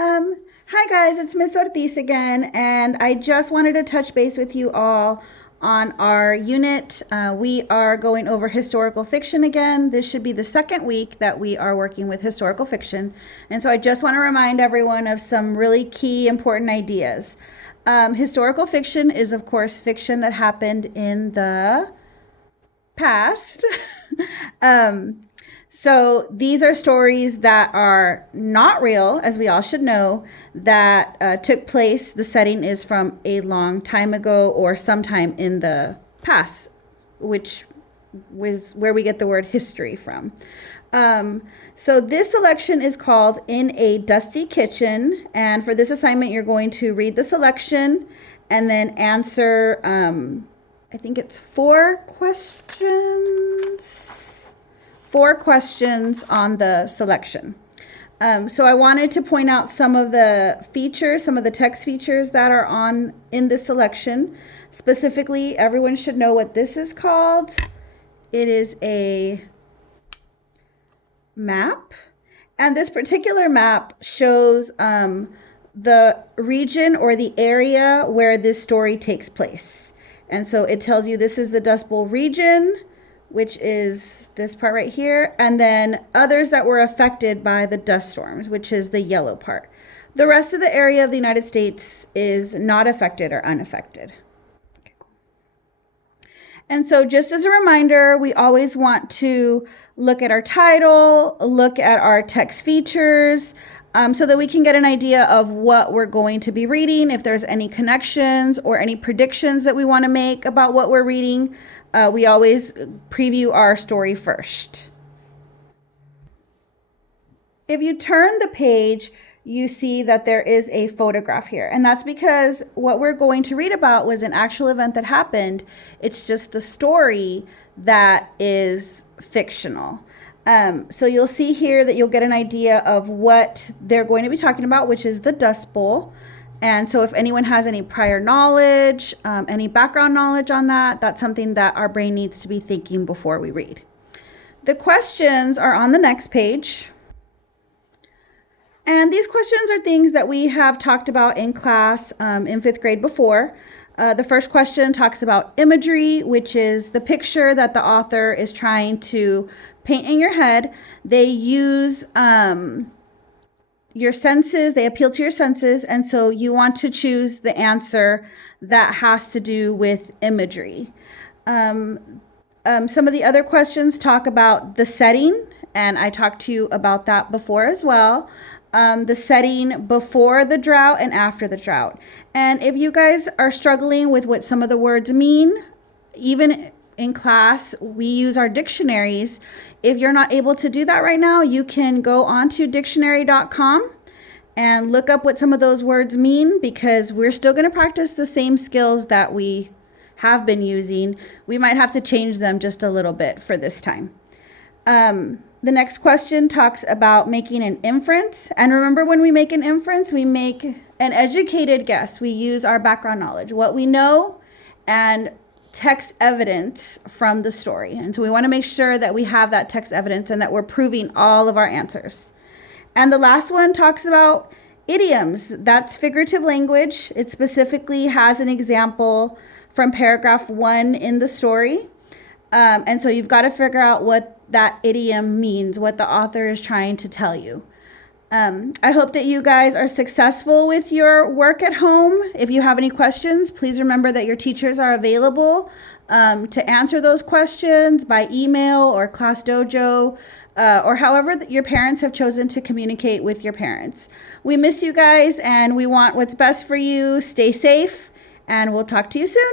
Um, Hi guys, it's Miss Ortiz again, and I just wanted to touch base with you all on our unit. We are going over historical fiction again. This should be the second week that we are working with historical fiction. And so I just want to remind everyone of some really key important ideas. Historical fiction is, of course, fiction that happened in the past. um, so these are stories that are not real, as we all should know, that took place. The setting is from a long time ago or sometime in the past, which was where we get the word history from. So this selection is called In a Dusty Kitchen. And for this assignment, you're going to read the selection and then answer, I think it's four questions on the selection. So I wanted to point out some of the features, some of the text features that are on in this selection. Specifically, everyone should know what this is called. It is a map. And this particular map shows the region or the area where this story takes place. And so it tells you this is the Dust Bowl region, which is this part right here, and then others that were affected by the dust storms, which is the yellow part. The rest of the area of the United States is not affected or unaffected. Okay, cool. And so just as a reminder, we always want to look at our title, look at our text features, so that we can get an idea of what we're going to be reading, if there's any connections or any predictions that we want to make about what we're reading. We always preview our story first. If you turn the page, you see that there is a photograph here. And that's because what we're going to read about was an actual event that happened. It's just the story that is fictional. So you'll see here that you'll get an idea of what they're going to be talking about, which is the Dust Bowl. And so if anyone has any prior knowledge, any background knowledge on that, that's something that our brain needs to be thinking before we read. The questions are on the next page. And these questions are things that we have talked about in class in 5th grade before. The first question talks about imagery, which is the picture that the author is trying to paint in your head. They use your senses, they appeal to your senses, and so you want to choose the answer that has to do with imagery. Some of the other questions talk about the setting, and I talked to you about that before as well. The setting before the drought and after the drought. And if you guys are struggling with what some of the words mean, even in class, we use our dictionaries. If you're not able to do that right now, you can go onto dictionary.com and look up what some of those words mean, because we're still going to practice the same skills that we have been using. We might have to change them just a little bit for this time. The next question talks about making an inference. And remember, when we make an inference, we make an educated guess. We use our background knowledge, what we know, and text evidence from the story. And so we want to make sure that we have that text evidence and that we're proving all of our answers. And the last one talks about idioms. That's figurative language. It specifically has an example from paragraph 1 in the story. And so you've got to figure out what that idiom means, what the author is trying to tell you. I hope that you guys are successful with your work at home. If you have any questions, please remember that your teachers are available to answer those questions by email or Class Dojo, or however your parents have chosen to communicate with your parents. We miss you guys and we want what's best for you. Stay safe, and we'll talk to you soon.